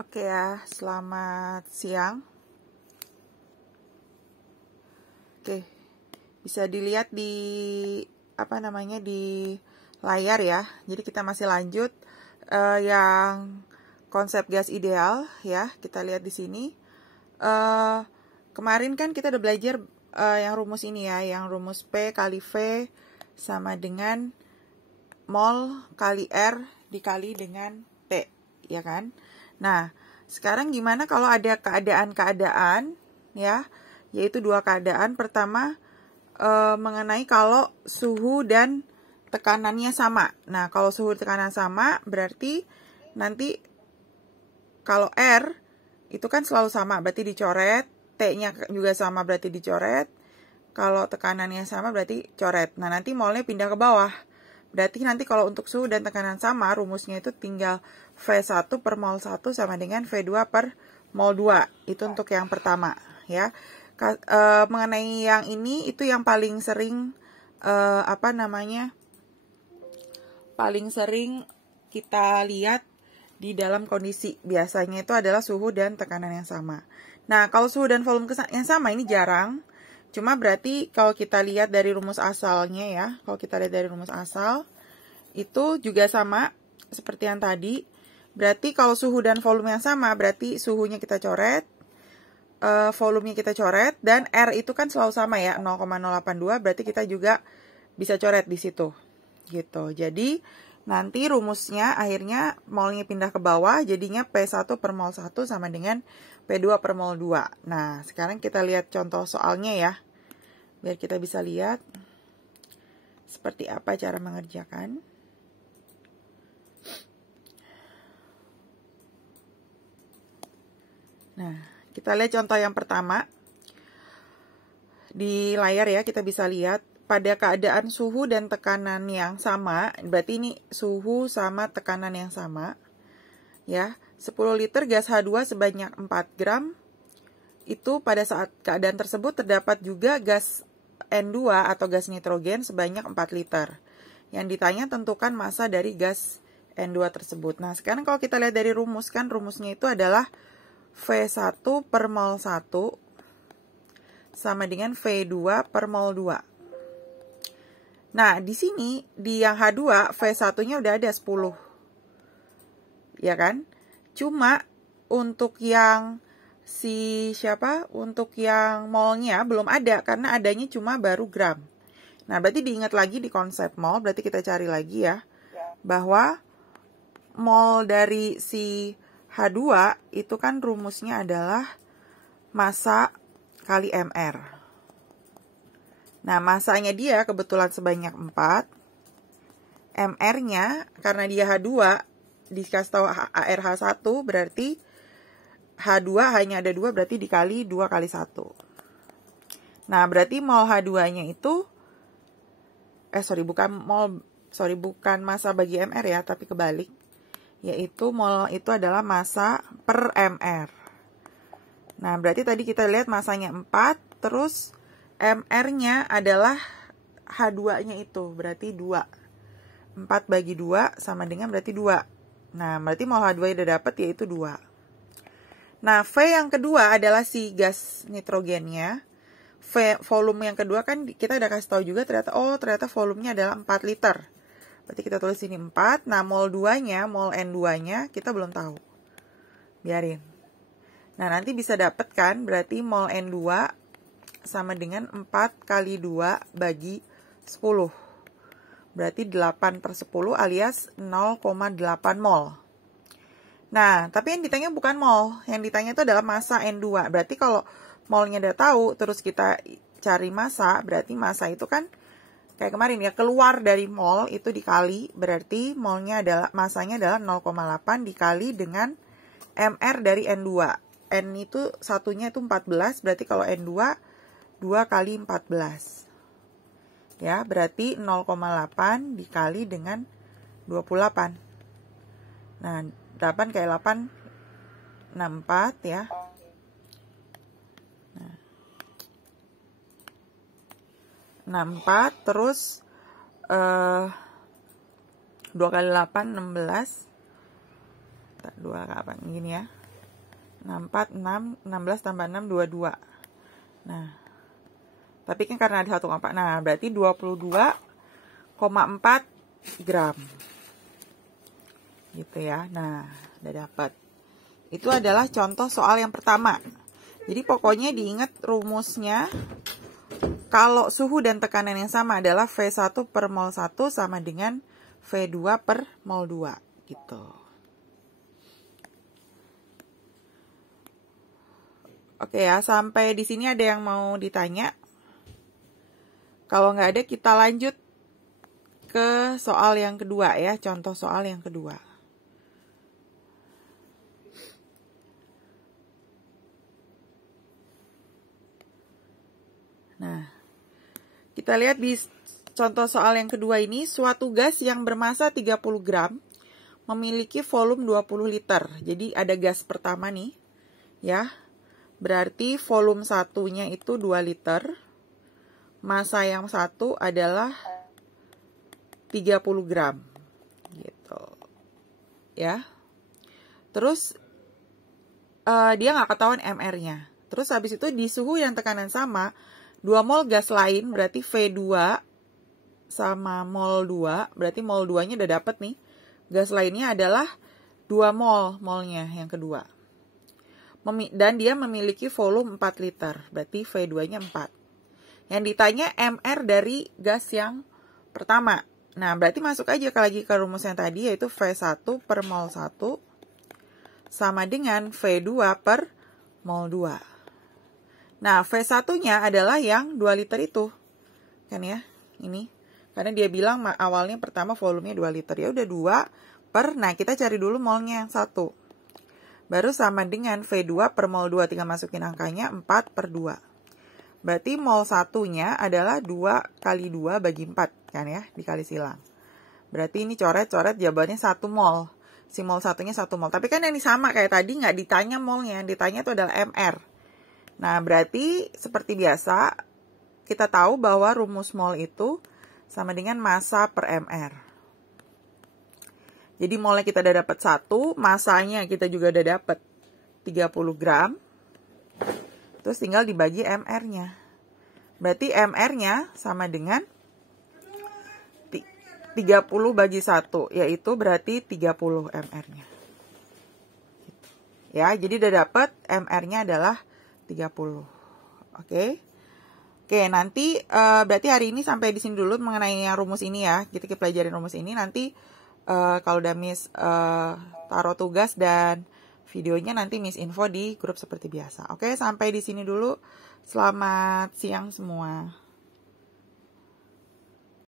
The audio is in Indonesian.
Oke ya, selamat siang. Oke, bisa dilihat di di layar ya. Jadi kita masih lanjut yang konsep gas ideal ya. Kita lihat di sini. Kemarin kan kita udah belajar yang rumus ini ya, yang rumus P kali V sama dengan mol kali R dikali dengan T, ya kan? Nah, sekarang gimana kalau ada keadaan-keadaan ya, yaitu dua keadaan. Pertama mengenai kalau suhu dan tekanannya sama. Nah, kalau suhu tekanan sama berarti nanti kalau R itu kan selalu sama, berarti dicoret. T-nya juga sama, berarti dicoret. Kalau tekanannya sama berarti coret. Nah, nanti molnya pindah ke bawah. Berarti nanti kalau untuk suhu dan tekanan sama, rumusnya itu tinggal V1 per mol 1 sama dengan V2 per mol 2. Itu untuk yang pertama ya. Mengenai yang ini, itu yang paling sering paling sering kita lihat di dalam kondisi. Biasanya itu adalah suhu dan tekanan yang sama. Nah, kalau suhu dan volume yang sama ini jarang. Cuma berarti kalau kita lihat dari rumus asalnya ya, kalau kita lihat dari rumus asal, itu juga sama seperti yang tadi. Berarti kalau suhu dan volume yang sama, berarti suhunya kita coret, volumenya kita coret, dan R itu kan selalu sama ya, 0,082, berarti kita juga bisa coret di situ. Gitu. Jadi, nanti rumusnya akhirnya molnya pindah ke bawah, jadinya P1 per mol 1 sama dengan P2 per mol 2. Nah, sekarang kita lihat contoh soalnya ya, biar kita bisa lihat seperti apa cara mengerjakan. Nah, kita lihat contoh yang pertama. Di layar ya, kita bisa lihat pada keadaan suhu dan tekanan yang sama, berarti ini suhu sama tekanan yang sama. Ya, 10 liter gas H2 sebanyak 4 gram. Itu pada saat keadaan tersebut terdapat juga gas N2 atau gas nitrogen sebanyak 4 liter. Yang ditanya tentukan massa dari gas N2 tersebut. Nah, sekarang kalau kita lihat dari rumus, kan rumusnya itu adalah V1 per mol 1 sama dengan V2 per mol 2. Nah, di sini, di yang H2, V1-nya udah ada 10. Ya kan? Cuma, untuk yang untuk yang molnya belum ada, karena adanya cuma baru gram. Nah, berarti diingat lagi di konsep mol, berarti kita cari lagi ya, bahwa mol dari si H2 itu kan rumusnya adalah massa kali MR. Nah, massanya dia kebetulan sebanyak 4. MR-nya, karena dia H2, dikasih tahu ARH1, berarti H2 hanya ada 2, berarti dikali 2 kali 1. Nah, berarti mol H2-nya itu, bukan massa bagi MR ya, tapi kebalik. Yaitu mol itu adalah massa per MR. Nah, berarti tadi kita lihat massanya 4, terus MR-nya adalah H2-nya itu, berarti 2. 4 bagi 2 sama dengan berarti 2. Nah, berarti mol H2 udah dapat, yaitu 2. Nah, V yang kedua adalah si gas nitrogennya. Volume yang kedua kan kita udah kasih tahu juga ternyata volumenya adalah 4 liter. Berarti kita tulis sini 4. Nah, mol 2-nya, mol N2-nya kita belum tahu. Biarin. Nah, nanti bisa dapet kan, berarti mol N2 sama dengan 4 kali 2 bagi 10. Berarti 8 per 10 alias 0,8 mol. Nah, tapi yang ditanya bukan mol. Yang ditanya itu adalah massa N2. Berarti kalau molnya udah tahu, terus kita cari massa, berarti massa itu kan kayak kemarin ya, keluar dari mol itu dikali, berarti massanya adalah 0,8 dikali dengan MR dari N2. N itu satunya itu 14, berarti kalau N2 2 kali 14. Ya, berarti 0,8 dikali dengan 28. Nah, 8 kali 8, 64 ya. Nah, 64, terus 2 kali 8, 16. 2 kali 8, gini ya. 64, 6, 16 tambah 6, 22. Nah, tapi kan karena ada 1,4. Nah, berarti 22,4 gram. Gitu ya. Nah, udah dapat. Itu adalah contoh soal yang pertama. Jadi pokoknya diingat rumusnya. Kalau suhu dan tekanan yang sama adalah V1 per mol 1 sama dengan V2 per mol 2. Gitu. Oke ya, sampai di sini ada yang mau ditanya? Kalau nggak ada, kita lanjut ke soal yang kedua ya, contoh soal yang kedua. Nah, kita lihat di contoh soal yang kedua ini, suatu gas yang bermasa 30 gram memiliki volume 20 liter. Jadi ada gas pertama nih, ya. Berarti volume satunya itu 2 liter. Masa yang satu adalah 30 gram. Gitu. Ya. Terus dia nggak ketahuan MR-nya. Terus habis itu di suhu yang tekanan sama, 2 mol gas lain berarti V2 sama mol 2. Berarti mol 2-nya udah dapet nih. Gas lainnya adalah 2 molnya yang kedua. Dan dia memiliki volume 4 liter. Berarti V2-nya 4. Yang ditanya MR dari gas yang pertama. Nah, berarti masuk aja lagi ke rumus yang tadi, yaitu V1 per mol 1 sama dengan V2 per mol 2. Nah, V1-nya adalah yang 2 liter itu. Kan ya, ini. Karena dia bilang awalnya pertama volumenya 2 liter. Ya udah 2 per, nah kita cari dulu molnya yang 1. Baru sama dengan V2 per mol 2. Tinggal masukin angkanya 4 per 2. Berarti mol satunya adalah 2 kali 2 bagi 4. Kan ya, dikali silang. Berarti ini coret-coret jawabannya 1 mol. Si mol satunya 1 mol. Tapi kan yang ini sama kayak tadi, nggak ditanya molnya. Yang ditanya itu adalah MR. Nah, berarti seperti biasa, kita tahu bahwa rumus mol itu sama dengan massa per MR. Jadi molnya kita udah dapat 1, masanya kita juga udah dapat 30 gram. Terus tinggal dibagi MR-nya. Berarti MR-nya sama dengan 30 bagi 1, yaitu berarti 30 MR-nya. Ya, jadi udah dapat MR-nya adalah 30. Oke. Oke, nanti berarti hari ini sampai di sini dulu mengenai yang rumus ini ya. Kita pelajarin rumus ini. Nanti kalau udah Miss taruh tugas dan videonya, nanti Miss info di grup seperti biasa. Oke, sampai di sini dulu. Selamat siang semua.